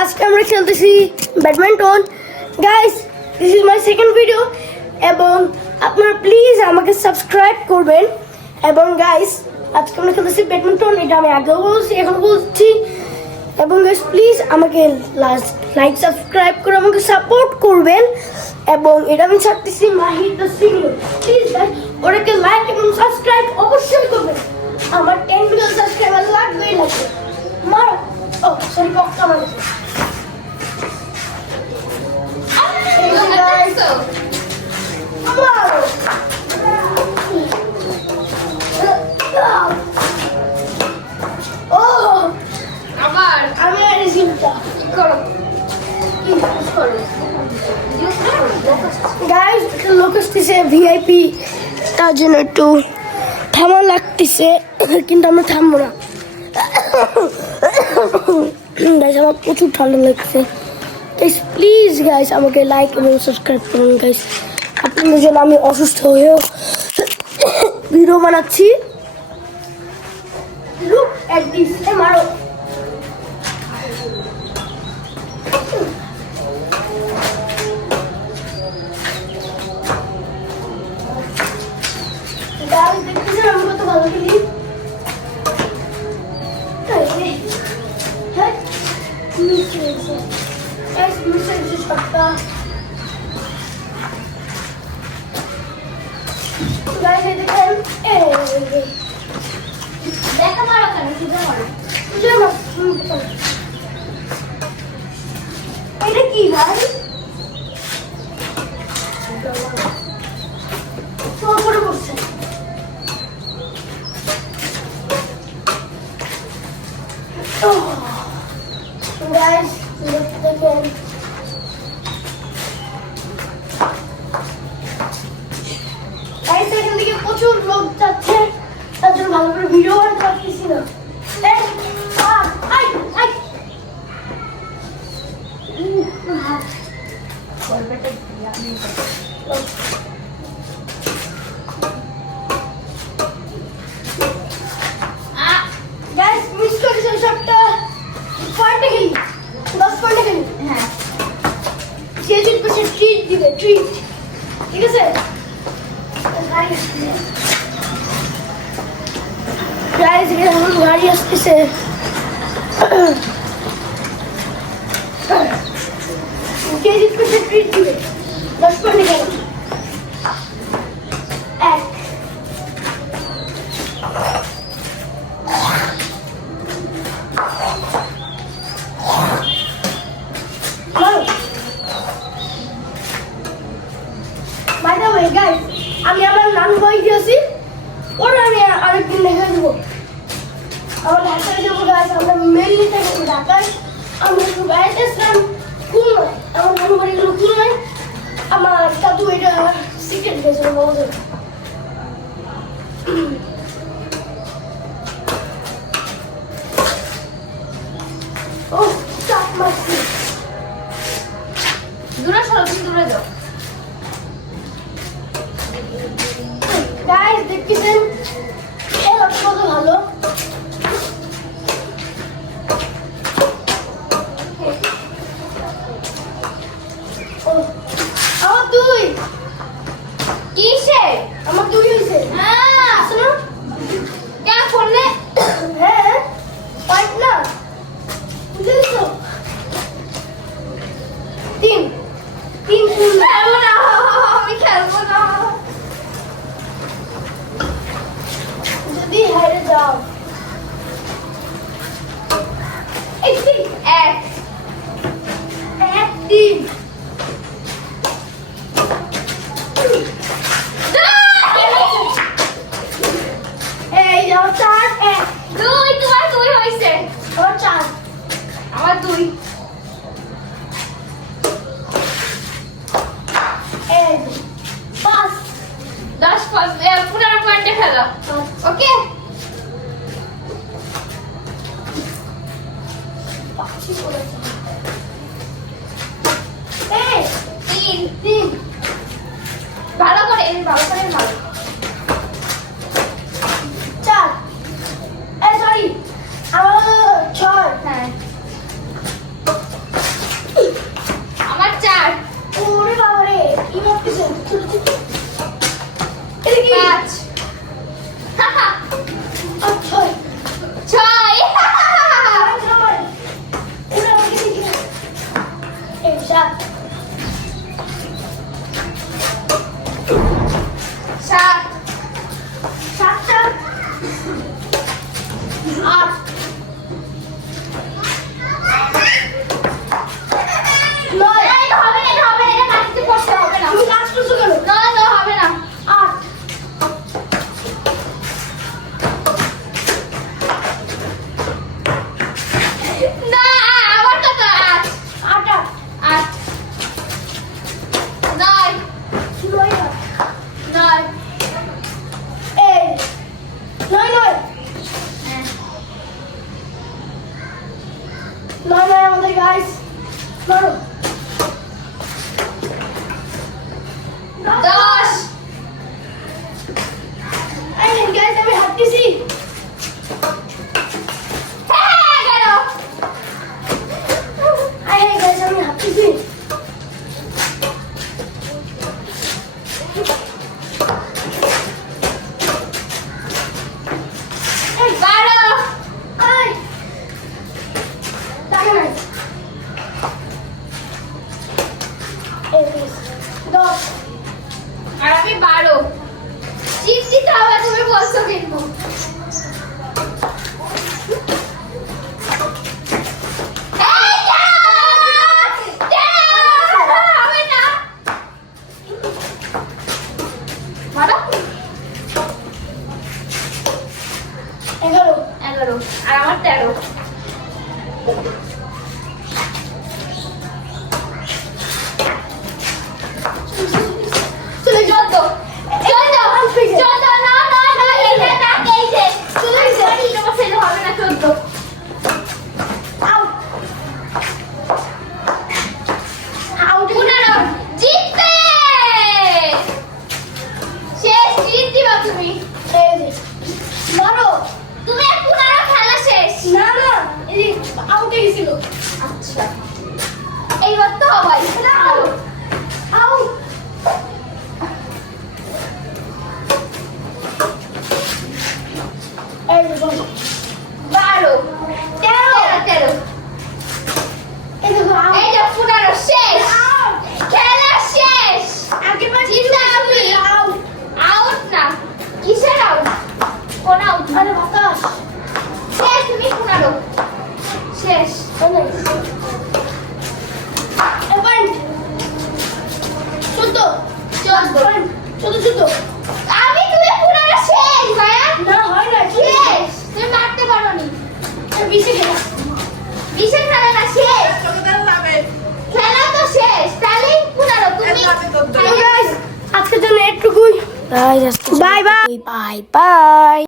আজকে আমরা খেলতেছি badminton. Guys, this is my second video এবং আপনারা প্লিজ আমাকে সাবস্ক্রাইব করবেন। এবং গাইস, আজকে আমরা খেলতেছি ব্যাডমিন্টন, এটা আমি আগেও বলছি এখন বলছি। এবং গাইস প্লিজ আমাকে লাইক সাবস্ক্রাইব করে আমাকে সাপোর্ট করবেন। এবং এটা আমি ছাড়তেছি মাহির দ্য সিঙ্গল। প্লিজ গাইস ওটাকে লাইক এবং সাবস্ক্রাইব অবশ্যই করবেন। আমার 10 মিলিয়ন সাবস্ক্রাইবার লাগবেই লাগবে। মারো। ও সরি, বক্তা মারো। লোক আসতেছে ভিআইপি, তার জন্য একটু থামা লাগতেছে, কিন্তু আমরা থামবো না। গাইস আমার প্রচুর ঠান্ডা লাগছে। গাইস প্লিজ গাইস আমাকে লাইক এবং সাবস্ক্রাইব করুন গাইস। আপনাদের জন্য আমি অসুস্থ হয়েও ভিডিও বানাচ্ছি। Look at this. মারো। গাইস দেখতেছেন আমি কত ভালো খেলি। Guys, Mr. just shotটা। Guys, এই দেখেন, দেখা মারো কেন? সোজা মারো। সোজা মারো। এটা কি ভাই? সব করে বসছে। Guys, look again. Guys, এখান থেকে প্রচুর লোক যাচ্ছে, তার জন্য ভালো করে ভিডিও বানাতে পারতেছি না। Guys, মিস করেছে শটটা। পয়েন্টে খেলি, 10 পয়েন্টে খেলি। হ্যাঁ, যে জিতবে সে ট্রিট দিবে, ট্রিট। ঠিক আছে? গাইস, এখন গাড়ি আসতেছে। যে জিতবে সে ট্রিট দিবে। 10 পয়েন্টে খেলি। এক। By the way, guys, আমি আমার নানু ভাই দিয়েছি, ওরা আমি আরেকদিন দেখা দেবো। আমার ঢাকায় যাবো গাছ, আমরা মেনলি থাকবো ঢাকায়। আমরা একটু বেড়াইতে আসলাম খুলনায়। আমার নানু বাড়ি গেল খুলনায়। আমার দাদু এটা সিক্রেট গেছিল বলতে। ও চাপ মারছি। দূরে সরো, তুমি দূরে যাও। গাইস দেখতেছেন খেলা কত ভালো। আমার দুই। কিসে? আমার দুই হয়েছে। হ্যাঁ, শোনো, কেন করলে? হ্যাঁ পয়েন্ট না, বুঝেছো? তিন তিন শূন্য। খেলবো না, আমি খেলবো না। যদি হেরে যাও। এই তিন। এক। এক তিন। এই যাও চার এক। দুই, তোমার দুই হয়েছে। আমার চার। আমার দুই। এক পাঁচ। 10 15 পয়েন্টে খেলো। ওকে, তিন। তিন। ভালো করে ভালো। চার। সরি, আমার ছয়। হ্যাঁ, না আমার কত আট আটা আট নয় নয় নয় এই নয় নয় নয় নয় আমাদের গাইস ধরো 10 এই গাইস আমি হাঁটতেছি হ্যাঁ 11 এই গাইস আমি হাঁটতেছি এই 12 এই টাকা নাই এই গাইস 10 আর আমি 12 চিপসি খাওয়া তুমি বলছো কিন্তু এই যা! যা! হবে না। মারো। 11 11 আর আমার 13 চলে যাও 14 না না না এইটা না এইটা চলে যাই তোমার ছেলে হবে না 14 আউট আউট 15 জিতবে শেষ জিত দিবা তুমি এই যে মারো তুমি 15 খেলা শেষ না না এই আউটে গেছিল আচ্ছা এইবার তো হবাই আউট আউট এই যে বল 12 13 এই দেখো আউট এই যে 15 শেষ আউট খেলা শেষ আগের বার জিতলে আমি আউট আউট না কিসের আউট কোন আউট আরে বাতাস শেষ তুমি 15 শেষ পয়েন্ট 14 14 14 আমি তুমি 15 শেষ ভাইয়া না হয় না শেষ তুমি মারতে পারোনি 20 খেলা বিশেষ খেলা না শেষ খেলা তো শেষ তাহলেই 15 তুমি গাইস আজকের জন্য এটুকুই বাই বাই বাই বাই